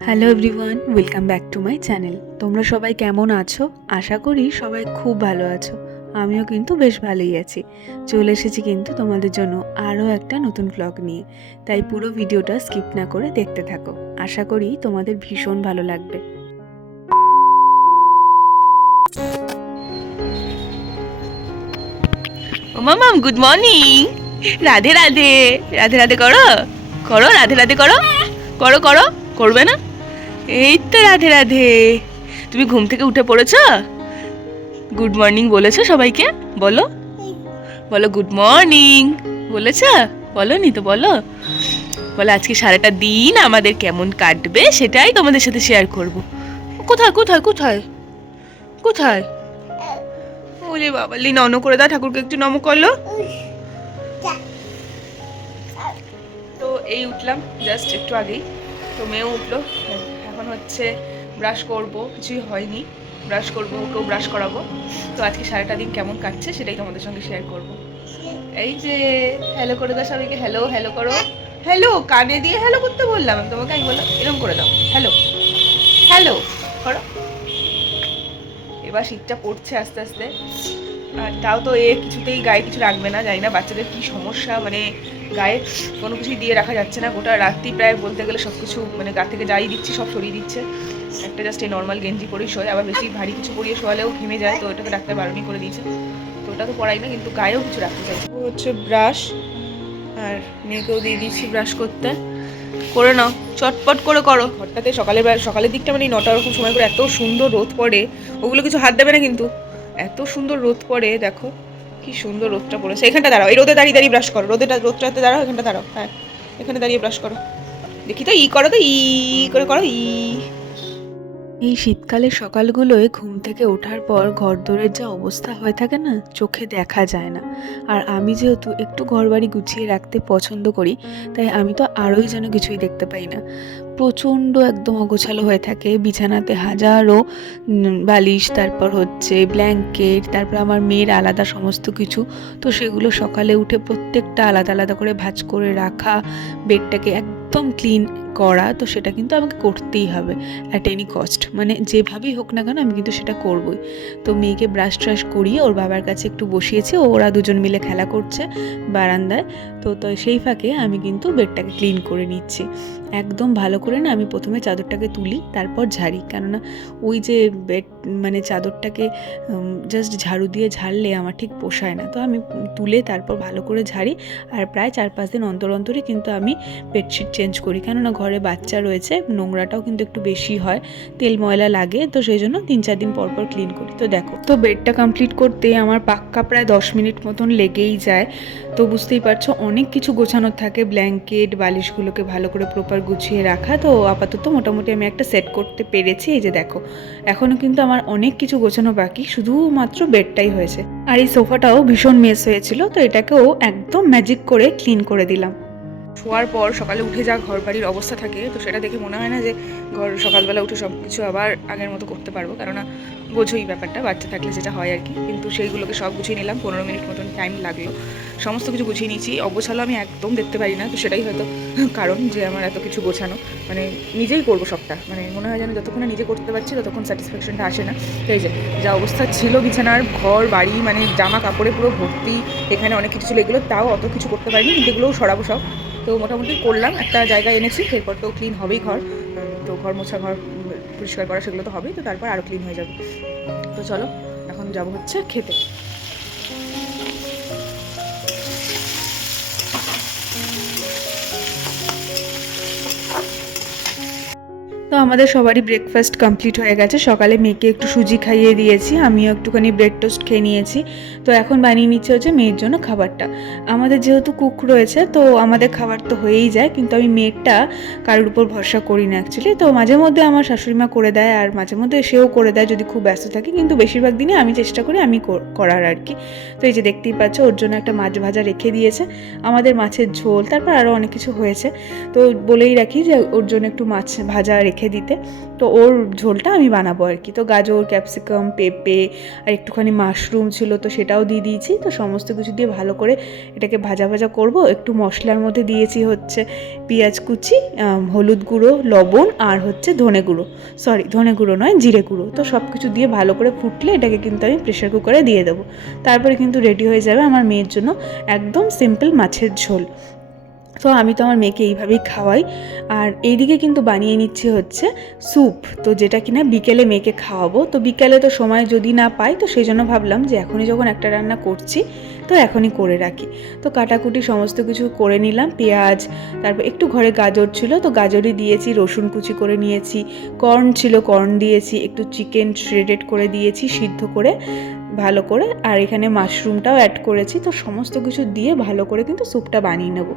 Hello everyone, welcome back to my channel. তোমরা সবাই কেমন আছো? আশা করি সবাই খুব ভালো আছো। আমিও কিন্তু বেশ ভালোই আছি। চলে এসেছি কিন্তু তোমাদের জন্য আরও একটা নতুন ব্লগ নিয়ে। তাই পুরো ভিডিওটা স্কিপ না করে দেখতে থাকো। আশা করি তোমাদের ভীষণ ভালো লাগবে। ও মামাম, গুড মর্নিং। রাধে রাধে। রাধে রাধে করো, করো রাধে রাধে করো, করো করো, করবে না? এই তো রাধে রাধে। তুমি ঘুম থেকে উঠে পড়েছো? গুড মর্নিং বলেছো সবাইকে? বলো, বলো গুড মর্নিং। বলেছো? বলোনি তো, বলো। বলো আজকে সারাটা দিন আমাদের কেমন কাটবে সেটাই তোমাদের সাথে শেয়ার করব। কোথায় কোথায় কোথায় কোথায়? ওরে বাবা, লি নম করে দাও, ঠাকুরকে একটু নম করলো। তো এই উঠলাম জাস্ট একটু আগেই। তো মেয়েও উঠলো। এখন হচ্ছে ব্রাশ করব, কিছুই হয়নি। ব্রাশ করব, ওকেও ব্রাশ করাবো। তো আজকে সারাটা দিন কেমন কাটছে সেটাই তোমাদের সঙ্গে শেয়ার করব। এই যে হ্যালো করে দাও সবাইকে, হ্যালো হ্যালো করো। হ্যালো কানে দিয়ে হ্যালো করতে বললাম আমি তোমাকে, আমি বললাম এরকম করে দাও, হ্যালো হ্যালো করো। এবার শীতটা পড়ছে আস্তে আস্তে। আর তাও তো এ কিছুতেই গায়ে কিছু রাখবে না, জানি না বাচ্চাদের কি সমস্যা, মানে গায়ে কোনো কিছুই দিয়ে রাখা যাচ্ছে না। গোটা রাত্রি প্রায় বলতে গেলে সব কিছু মানে গা থেকে যাই দিচ্ছি সব সরিয়ে দিচ্ছে। একটা জাস্ট এই নর্মাল গেঞ্জি পরেই শোয়, আবার বেশি ভারী কিছু পরিয়ে শোয়ালেও ঘেমে যায়, তো ওটাকে ডাক্তার বারণই করে দিয়েছে। তো ওটা তো পড়াই না, কিন্তু গায়েও কিছু রাখতে চাইছে। ও হচ্ছে ব্রাশ, আর মেয়েকেও দিয়ে দিচ্ছি ব্রাশ করতে। করে নাও, চটপট করে করো। ঘরটাতে সকালের দিকটা মানে 9টা ওরকম সময় করে এত সুন্দর রোদ পড়ে, ওগুলো কিছু হাত দেবে না কিন্তু। এত সুন্দর রোদ পড়ে, দেখো কি সুন্দর রোদটা পড়েছে। এখানটা দাঁড়াও, এই রোদে দাঁড়িয়ে দাঁড়িয়ে ব্রাশ করো, রোদটাতে দাঁড়াও, এখানটা দাঁড়াও, হ্যাঁ এখানে দাঁড়িয়ে ব্রাশ করো। দেখি তো, ই করো তো, ই করে করো, ই। এই শীতকালের সকালগুলোয় ঘুম থেকে ওঠার পর ঘরদোরের যা অবস্থা হয়ে থাকে না, চোখে দেখা যায় না। আর আমি যেহেতু একটু ঘরবাড়ি গুছিয়ে রাখতে পছন্দ করি, তাই আমি তো আরোই যেন কিছুই দেখতে পাই না। প্রচণ্ড একদম অগোছালো হয়ে থাকে, বিছানাতে হাজারো বালিশ, তারপর হচ্ছে ব্ল্যাঙ্কেট, তারপর আমার মেয়ের আলাদা সমস্ত কিছু। তো সেগুলো সকালে উঠে প্রত্যেকটা আলাদা আলাদা করে ভাঁজ করে রাখা, বেডটাকে একদম ক্লিন করা, তো সেটা কিন্তু আমাকে করতেই হবে অ্যাট এনি কস্ট। মানে যেভাবেই হোক না কেন আমি কিন্তু সেটা করবই। তো মেয়েকে ব্রাশ ট্রাশ করিয়ে ওর বাবার কাছে একটু বসিয়েছি, ওরা দুজন মিলে খেলা করছে বারান্দায়। তো সেই ফাঁকে আমি কিন্তু বেডটাকে ক্লিন করে নিচ্ছি একদম ভালো করে। না, আমি প্রথমে চাদরটাকে তুলি, তারপর ঝাড়ি, কেননা ওই যে বেড মানে চাদরটাকে জাস্ট ঝাড়ু দিয়ে ঝাড়লে আমার ঠিক পোষায় না। তো আমি তুলে তারপর ভালো করে ঝাড়ি। আর প্রায় 4-5 দিন অন্তর অন্তরই কিন্তু আমি বেডশিট চেঞ্জ করি, কেননা ঘরে বাচ্চা রয়েছে, নোংরাটাও কিন্তু একটু বেশি হয়, তেল ময়লা লাগে। তো সেই জন্য 3-4 দিন পর পর ক্লিন করি। তো দেখো, তো বেডটা কমপ্লিট করতে আমার পাক্কা প্রায় 10 মিনিট মতন লেগেই যায়। তো বুঝতেই পারছো অনেক কিছু গোছানোর থাকে, ব্ল্যাঙ্কেট বালিশগুলোকে ভালো করে প্রপার গুছিয়ে রাখা। তো আপাতত মোটামুটি আমি একটা সেট করতে পেরেছি। এই যে দেখো, এখনও কিন্তু আমার অনেক কিছু গোছানো বাকি, শুধুমাত্র বেডটাই হয়েছে। আর এই সোফাটাও ভীষণ মেস হয়েছিল, তো এটাকেও একদম ম্যাজিক করে ক্লিন করে দিলাম। শোয়ার পর সকালে উঠে যা ঘর বাড়ির অবস্থা থাকে, তো সেটা দেখে মনে হয় না যে সকালবেলা উঠে সব কিছু আবার আগের মতো করতে পারবো, কেননা বোঝোই ব্যাপারটা, বাচ্চা থাকলে যেটা হয় আর কি। কিন্তু সেইগুলোকে সব গুছিয়ে নিলাম, 15 মিনিট মতন টাইম লাগলো। সমস্ত কিছু গুছিয়ে নিয়েছি। অগোছালো আমি একদম দেখতে পারি না, তো সেটাই হয়তো কারণ যে আমার এত কিছু গোছানো। মানে নিজেই করবো সবটা, মানে মনে হয় যেন যতক্ষণ না নিজে করতে পারছি ততক্ষণ স্যাটিসফ্যাকশনটা আসে না। তো এই যে যা অবস্থা ছিল বিছানার, ঘর বাড়ি মানে জামা কাপড়ে পুরো ভর্তি, এখানে অনেক কিছু ছিল, এগুলো তাও অত কিছু করতে পারিনি, কিন্তু এগুলোও সরাবো সব। তো মোটামুটি করলাম, একটা জায়গায় এনেছি, এরপর তো ক্লিন হবেই ঘর। তো ঘর মোছা, ঘর পরিষ্কার করা, সেগুলো তো হবেই, তো তারপর আরও ক্লিন হয়ে যাবে। তো চলো এখন যাবো হচ্ছে খেতে। তো আমাদের সবারই ব্রেকফাস্ট কমপ্লিট হয়ে গেছে। সকালে মেয়েকে একটু সুজি খাইয়ে দিয়েছি, আমিও একটুখানি ব্রেড টোস্ট খেয়ে নিয়েছি। তো এখন বানিয়ে নিচ্ছে হচ্ছে মেয়ের জন্য খাবারটা। আমাদের যেহেতু কুক রয়েছে, তো আমাদের খাবার তো হয়েই যায়, কিন্তু আমি মেয়েরটা কারোর উপর ভরসা করি না অ্যাকচুয়ালি। তো মাঝে মধ্যে আমার শাশুড়িমা করে দেয়, আর মাঝে মধ্যে সেও করে দেয় যদি খুব ব্যস্ত থাকি, কিন্তু বেশিরভাগ দিনে আমি চেষ্টা করি আমি করার আর কি। তো এই যে দেখতেই পাচ্ছ, ওর জন্য একটা মাছ ভাজা রেখে দিয়েছে, আমাদের মাছের ঝোল, তারপর আরও অনেক কিছু হয়েছে। তো বলেই রাখি যে ওর জন্য একটু মাছ ভাজা রেখে দিতে। তো ওর ঝোলটা আমি বানাবো আর কি। তো গাজর, ক্যাপসিকাম, পেঁপে আর একটুখানি মাশরুম ছিল, তো সেটাও দিয়ে দিয়েছি। তো সমস্ত কিছু দিয়ে ভালো করে এটাকে ভাজা ভাজা করব। একটু মশলার মধ্যে দিয়েছি হচ্ছে পেঁয়াজ কুচি, হলুদ গুঁড়ো, লবণ আর হচ্ছে ধনে গুঁড়ো, ধনে গুঁড়ো নয়, জিরে গুঁড়ো। তো সব কিছু দিয়ে ভালো করে ফুটলে এটাকে কিন্তু আমি প্রেশার কুকারে দিয়ে দেবো। তারপরে কিন্তু রেডি হয়ে যাবে আমার মেয়ের জন্য একদম সিম্পল মাছের ঝোল। তো আমি তো আমার মেয়েকে এইভাবেই খাওয়াই। আর এইদিকে কিন্তু বানিয়ে নিচ্ছি হচ্ছে স্যুপ, তো যেটা কিনা বিকেলে মেয়েকে খাওয়াবো। তো বিকেলে তো সময় যদি না পাই, তো সেই জন্য ভাবলাম যে এখনই যখন একটা রান্না করছি তো এখনই করে রাখি। তো কাটাকুটি সমস্ত কিছু করে নিলাম, পেঁয়াজ, তারপর একটু ঘরে গাজর ছিল তো গাজরই দিয়েছি, রসুন কুচি করে নিয়েছি, কর্ন ছিল কর্ন দিয়েছি, একটু চিকেন শ্রেডেড করে দিয়েছি সিদ্ধ করে ভালো করে, আর এখানে মাশরুমটাও অ্যাড করেছি। তো সমস্ত কিছু দিয়ে ভালো করে কিন্তু স্যুপটা বানিয়ে নেব।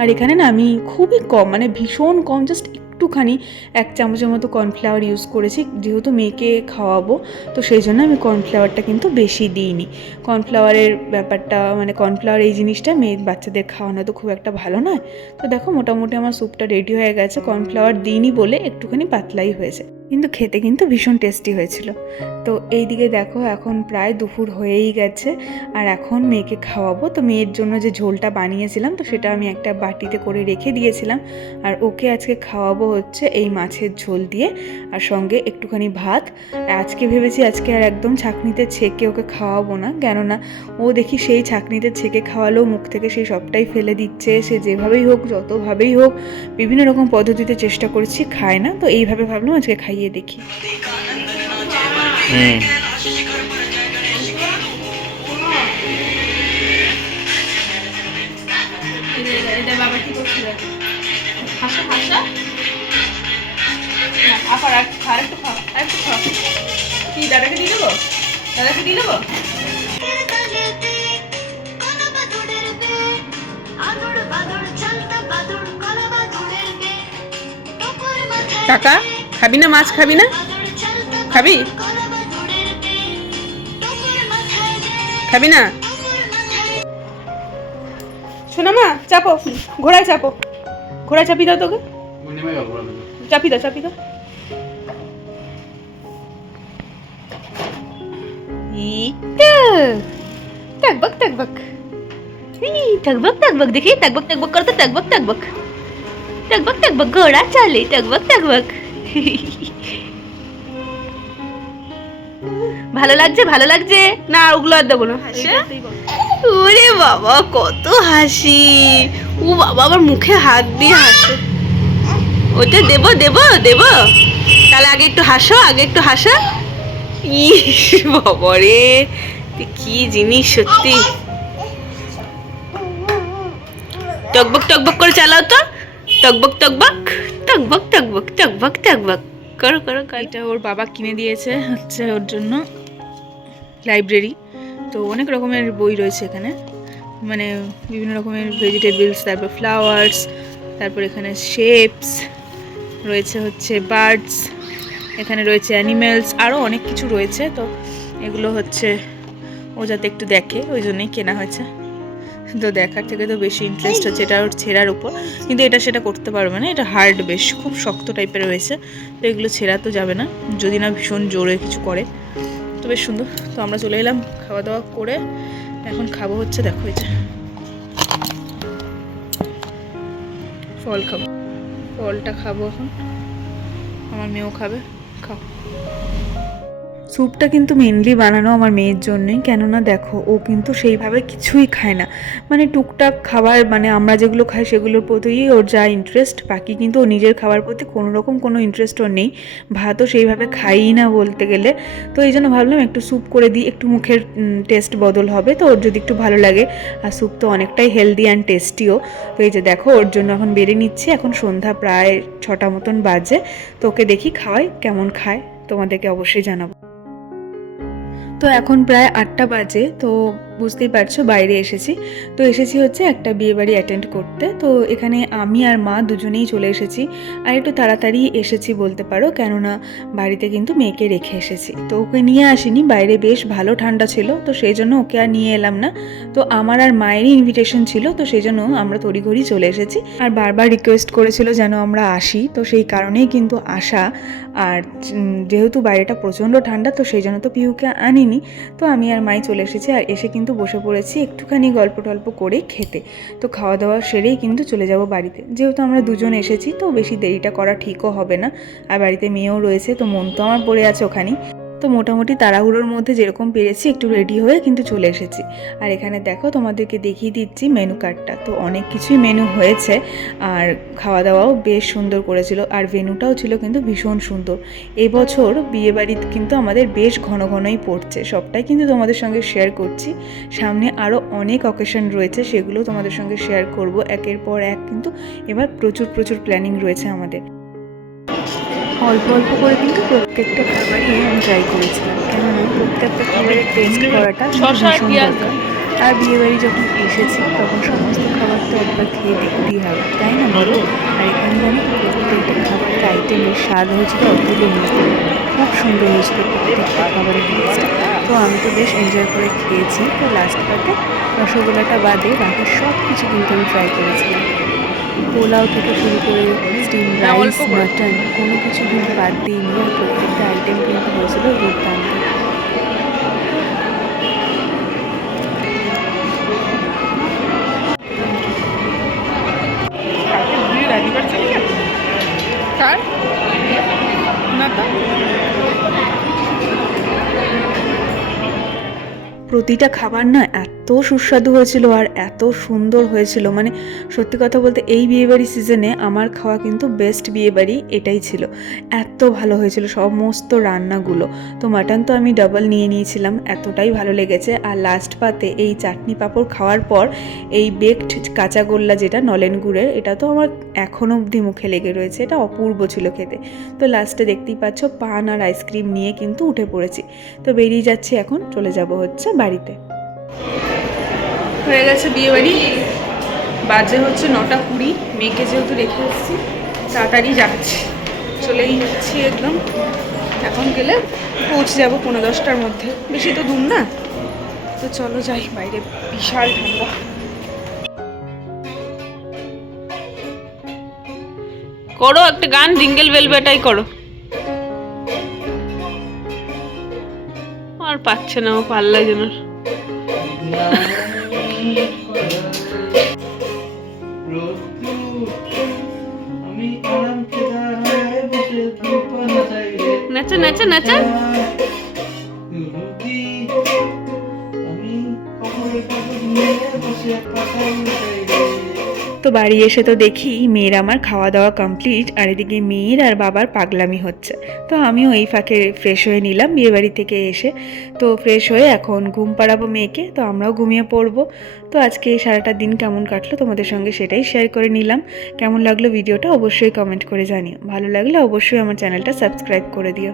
আর এখানে না আমি খুবই কম, মানে ভীষণ কম, জাস্ট একটুখানি 1 চামচের মতো কর্নফ্লাওয়ার ইউজ করেছি, যেহেতু মেয়েকে খাওয়াবো তো সেই জন্য আমি কর্নফ্লাওয়ারটা কিন্তু বেশি দিইনি। কর্নফ্লাওয়ারের ব্যাপারটা, মানে কর্নফ্লাওয়ার এই জিনিসটা বাচ্চাদের খাওয়ানো তো খুব একটা ভালো নয়। তো দেখো মোটামুটি আমার স্যুপটা রেডি হয়ে গেছে, কর্নফ্লাওয়ার দিইনি বলে একটুখানি পাতলাই হয়েছে, কিন্তু খেতে কিন্তু ভীষণ টেস্টি হয়েছিল। তো এই দিকে দেখো এখন প্রায় দুপুর হয়েই গেছে, আর এখন মেয়েকে খাওয়াবো। তো মেয়ের জন্য যে ঝোলটা বানিয়েছিলাম তো সেটা আমি একটা বাটিতে করে রেখে দিয়েছিলাম, আর ওকে আজকে খাওয়াবো হচ্ছে এই মাছের ঝোল দিয়ে আর সঙ্গে একটুখানি ভাত। আজকে ভেবেছি আজকে আর একদম ছাঁকনিতে ছেঁকে ওকে খাওয়াবো না, কেননা ও দেখি সেই ছাঁকনিতে ছেঁকে খাওয়ালেও মুখ থেকে সেই সবটাই ফেলে দিচ্ছে। সে যেভাবেই হোক, যতভাবেই হোক, বিভিন্ন রকম পদ্ধতিতে চেষ্টা করছি, খায় না। তো এইভাবে ভাবলাম আজকে খাইয়ে দেখি। বাবা কি করছিল? হাসা হাসা আবার আরেকটু খাও, আরেকটু খাও। কি দাদাকে দিয়ে দেবো? দাদাকে দিয়ে দেবো? কাকা খাবি না মাছ? খাবি না? খাবি? খাবি না? শোনো মা, চাপো, ঘোড়ায় চাপো, ঘোড়ায় চাপি দাও তোকে, চাপি দাও, চাপি দাও। টকবক টকবক, টকবক টকবক, দেখি টকবক টকবক করতে, টকবক টকবক, টকবক টকবক, ঘোড়া চলে টকবক টকবক। ভালো লাগছে? ভালো লাগছে না? ওগুলো আর দেবো না। ওরে বাবা কত হাসি! ও বাবা আমার মুখে হাত দিয়ে হাসে। ওটা দেবো দেবো দেবো, তাহলে আগে একটু হাসো, আগে একটু হাসো। ইস বাবা রে, কি জিনিস সত্যি। টকবক টকবক করে চালাও তো, টকবক টকবক, টকবক টকবক, টকবক টকবক করো করো। এটা ওর বাবা কিনে দিয়েছে হচ্ছে ওর জন্য লাইব্রেরি। তো অনেক রকমের বই রয়েছে এখানে, মানে বিভিন্ন রকমের ভেজিটেবলস, তারপর ফ্লাওয়ার্স, তারপর এখানে শেপস রয়েছে, হচ্ছে বার্ডস, এখানে রয়েছে অ্যানিমেলস, আরও অনেক কিছু রয়েছে। তো এগুলো হচ্ছে ও যাতে একটু দেখে ওই জন্যই কেনা হয়েছে। তো দেখার থেকে তো বেশি ইন্টারেস্ট হচ্ছে এটা ওর ছেঁড়ার উপর, কিন্তু এটা সেটা করতে পারবে না, এটা হার্ড, বেশ খুব শক্ত টাইপের রয়েছে। তো এগুলো ছেঁড়া তো যাবে না, যদি না ভীষণ জোরে কিছু করে। তো বেশ সুন্দর। তো আমরা চলে এলাম খাওয়া দাওয়া করে, এখন খাবো হচ্ছে দেখো এই যে ফল খাবো, ফলটা খাবো এখন, আমার মেয়েও খাবে। খাও। স্যুপটা কিন্তু মেনলি বানানো আমার মেয়ের জন্যই, কেননা দেখো ও কিন্তু সেইভাবে কিছুই খায় না, মানে টুকটাক খাবার, মানে আমরা যেগুলো খাই সেগুলোর প্রতিই ওর যা ইন্টারেস্ট, বাকি কিন্তু ও নিজের খাবার প্রতি কোনো রকম কোনো ইন্টারেস্ট ওর নেই। ভাতও সেইভাবে খাইই না বলতে গেলে। তো এই জন্য ভাবলাম একটু স্যুপ করে দিই, একটু মুখের টেস্ট বদল হবে, তো ওর যদি একটু ভালো লাগে। আর স্যুপ তো অনেকটাই হেলদি অ্যান্ড টেস্টিও। তো এই যে দেখো ওর জন্য এখন বেড়ে নিচ্ছি, এখন সন্ধ্যা প্রায় 6টা মতন বাজে। তো ওকে দেখি খাওয়াই, কেমন খায় তোমাদেরকে অবশ্যই জানাবো। তো এখন প্রায় 8টা বাজে। তো বুঝতেই পারছো বাইরে এসেছি। তো এসেছি হচ্ছে একটা বিয়েবাড়ি অ্যাটেন্ড করতে। তো এখানে আমি আর মা দুজনেই চলে এসেছি। আর একটু তাড়াতাড়ি এসেছি বলতে পারো, কেননা বাড়িতে কিন্তু মেয়েকে রেখে এসেছি। তো ওকে নিয়ে আসিনি, বাইরে বেশ ভালো ঠান্ডা ছিল, তো সেই জন্য ওকে আর নিয়ে এলাম না। তো আমার আর মায়েরই ইনভিটেশন ছিল, তো সেই জন্য আমরা তড়িঘড়ি চলে এসেছি। আর বারবার রিকোয়েস্ট করেছিল যেন আমরা আসি, তো সেই কারণেই কিন্তু আসা। আর যেহেতু বাইরেটা প্রচণ্ড ঠান্ডা, তো সেই জন্য তো পিহুকে আনিনি। তো আমি আর মাই চলে এসেছি, আর এসে কিন্তু বসে পড়েছি একটুখানি গল্প টল্প করে খেতে। তো খাওয়া দাওয়া সেরেই কিন্তু চলে যাব বাড়িতে। যেহেতু আমরা দুজন এসেছি, তো বেশি দেরিটা করা ঠিকও হবে না। আর বাড়িতে মেয়েও রয়েছে, তো মন তো আমার পড়ে আছে ওখানেই। তো মোটামুটি তাড়াহুড়োর মধ্যে যেরকম পেরেছি একটু রেডি হয়ে কিন্তু চলে এসেছি। আর এখানে দেখো তোমাদেরকে দেখিয়ে দিচ্ছি মেনু কার্ডটা। তো অনেক কিছুই মেনু হয়েছে, আর খাওয়া দাওয়াও বেশ সুন্দর করেছিল, আর ভেন্যুটাও ছিল কিন্তু ভীষণ সুন্দর। এবছর বিয়েবাড়িতে কিন্তু আমাদের বেশ ঘন ঘনই পড়ছে, সবটাই কিন্তু তোমাদের সঙ্গে শেয়ার করছি। সামনে আরও অনেক অকেশন রয়েছে, সেগুলো তোমাদের সঙ্গে শেয়ার করব একের পর এক। কিন্তু এবার প্রচুর প্ল্যানিং রয়েছে আমাদের। অল্প অল্প করে কিন্তু প্রত্যেকটা খাবারই আমি ট্রাই করেছিলাম, কেননা প্রত্যেকটা খাবারের টেস্ট করাটা ভীষণ দরকার। আর বিয়েবাড়ি যখন এসেছি তখন সমস্ত খাবার তো একবার খেয়ে দেখতেই হবে, তাই না বলো? আর এখানে জানো তো প্রত্যেকটা খাবারের আইটেমের স্বাদ হয়েছিল অতুলনীয়, খুব সুন্দর হয়েছিল প্রত্যেকটা খাবারের টেস্ট। তো আমি তো বেশ এনজয় করে খেয়েছি। তো লাস্ট পার্টে রসগোল্লাটা বাদে বাকি সব কিছু কিন্তু আমি ট্রাই করেছিলাম। পোলাও থেকে শুরু করে স্টিম রাইস, মাটন, কোনো কিছু কিন্তু বাদ দিইনি। আর প্রত্যেকটা আইটেম কিন্তু হয়েছিল দুর্দান্ত। প্রতিটা খাবার না এত সুস্বাদু হয়েছিল আর এত সুন্দর হয়েছিল, মানে সত্যি কথা বলতে এই বিয়েবাড়ি সিজনে আমার খাওয়া কিন্তু বেস্ট বিয়েবাড়ি এটাই ছিল। এত ভালো হয়েছিল সমস্ত রান্নাগুলো। তো মাটন তো আমি ডাবল নিয়ে নিয়েছিলাম, এতটাই ভালো লেগেছে। আর লাস্ট পাতে এই চাটনি পাঁপড় খাওয়ার পর এই বেকড কাঁচাগোল্লা যেটা নলেন গুড়ের, এটা তো আমার এখনও অবধি মুখে লেগে রয়েছে, এটা অপূর্ব ছিল খেতে। তো লাস্টে দেখতেই পাচ্ছ পান আর আইসক্রিম নিয়ে কিন্তু উঠে পড়েছি। তো বেরিয়ে যাচ্ছি, এখন চলে যাব হচ্ছে বাড়িতে। হয়ে গেছে বিয়েবাড়ি, বাজে হচ্ছে 9:20। মেয়েকে যেহেতু রেখে এসেছি তাড়াতাড়ি যাচ্ছি, চলেই যাচ্ছি একদম। এখন গেলে পৌঁছে যাবো 9:10টার মধ্যে, বেশি তো দূর না। তো চলো যাই, বাইরে বিশাল ঠান্ডা। করো একটা গান, জিঙ্গেল বেল বেটাই করো। আর পাচ্ছে না, ও পাল্লা যেন। নাচা নাচা নাচা। তো বাড়ি এসে তো দেখি মেয়ের আমার খাওয়া দাওয়া কমপ্লিট, আর এদিকে মেয়ের আর বাবার পাগলামি হচ্ছে। তো আমিও এই ফাঁকে ফ্রেশ হয়ে নিলাম বিয়েবাড়ি থেকে এসে। তো ফ্রেশ হয়ে এখন ঘুম পাড়াবো মেয়েকে, তো আমরাও ঘুমিয়ে পড়বো। তো আজকে সারাটা দিন কেমন কাটলো তোমাদের সঙ্গে সেটাই শেয়ার করে নিলাম। কেমন লাগলো ভিডিওটা অবশ্যই কমেন্ট করে জানিও, ভালো লাগলে অবশ্যই আমার চ্যানেলটা সাবস্ক্রাইব করে দিও।